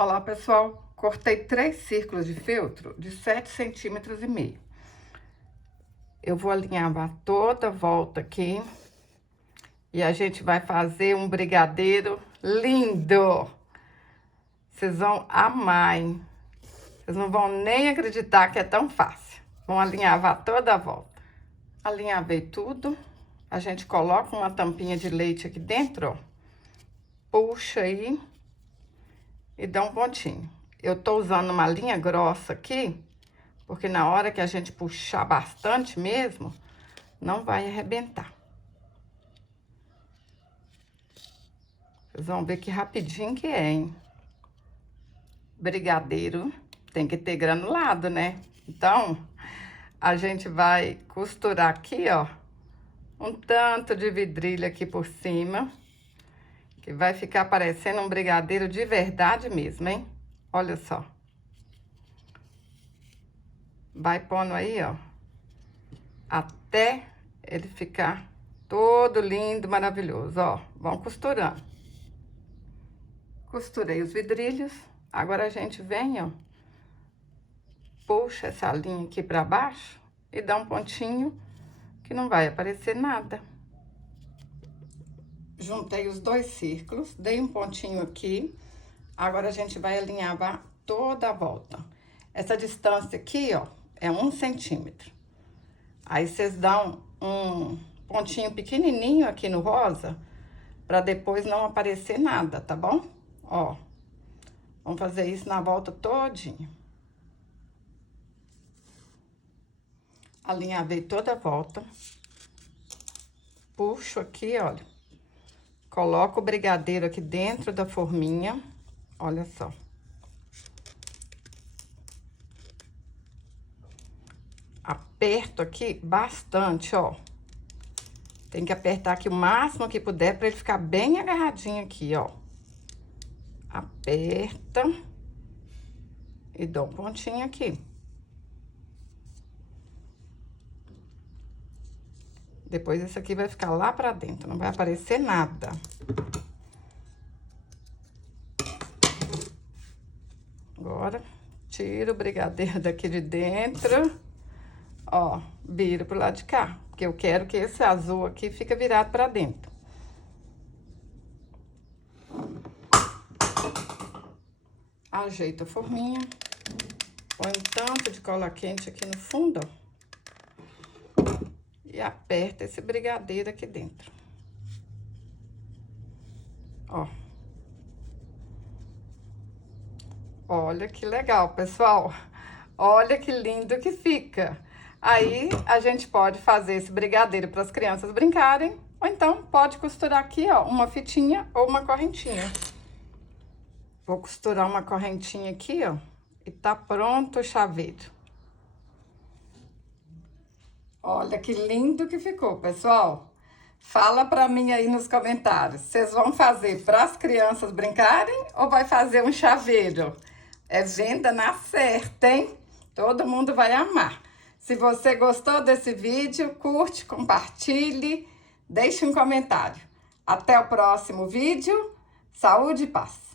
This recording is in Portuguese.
Olá, pessoal. Cortei 3 círculos de feltro de 7,5 centímetros. Eu vou alinhavar toda a volta aqui. E a gente vai fazer um brigadeiro lindo. Vocês vão amar, hein? Vocês não vão nem acreditar que é tão fácil. Vão alinhavar toda a volta. Alinhavei tudo. A gente coloca uma tampinha de leite aqui dentro, ó. Puxa aí e dá um pontinho. Eu tô usando uma linha grossa aqui, porque na hora que a gente puxar bastante mesmo, não vai arrebentar. Vocês vão ver que rapidinho que é, hein? Brigadeiro tem que ter granulado, né? Então, a gente vai costurar aqui, ó, um tanto de vidrilha aqui por cima, que vai ficar parecendo um brigadeiro de verdade mesmo, hein? Olha só. Vai pondo aí, ó, até ele ficar todo lindo, maravilhoso, ó. Vão costurando. Costurei os vidrilhos. Agora a gente vem, ó, puxa essa linha aqui pra baixo e dá um pontinho que não vai aparecer nada. Juntei os 2 círculos, dei um pontinho aqui. Agora a gente vai alinhavar toda a volta. Essa distância aqui, ó, é 1 centímetro. Aí vocês dão um pontinho pequenininho aqui no rosa, pra depois não aparecer nada, tá bom? Ó, vamos fazer isso na volta todinha. Alinhavei toda a volta. Puxo aqui, olha. Coloco o brigadeiro aqui dentro da forminha. Olha só. Aperto aqui bastante, ó. Tem que apertar aqui o máximo que puder pra ele ficar bem agarradinho aqui, ó. Aperta. E dou um pontinho aqui. Depois isso aqui vai ficar lá pra dentro, não vai aparecer nada. Agora, tiro o brigadeiro daqui de dentro. Ó, viro pro lado de cá, porque eu quero que esse azul aqui fique virado pra dentro. Ajeito a forminha. Põe um tanto de cola quente aqui no fundo, ó. E aperta esse brigadeiro aqui dentro. Ó. Olha que legal, pessoal. Olha que lindo que fica. Aí, a gente pode fazer esse brigadeiro para as crianças brincarem. Ou então, pode costurar aqui, ó, uma fitinha ou uma correntinha. Vou costurar uma correntinha aqui, ó. E tá pronto o chaveiro. Olha que lindo que ficou, pessoal. Fala pra mim aí nos comentários. Vocês vão fazer para as crianças brincarem ou vai fazer um chaveiro? É venda na certa, hein? Todo mundo vai amar. Se você gostou desse vídeo, curte, compartilhe, deixe um comentário. Até o próximo vídeo. Saúde e paz.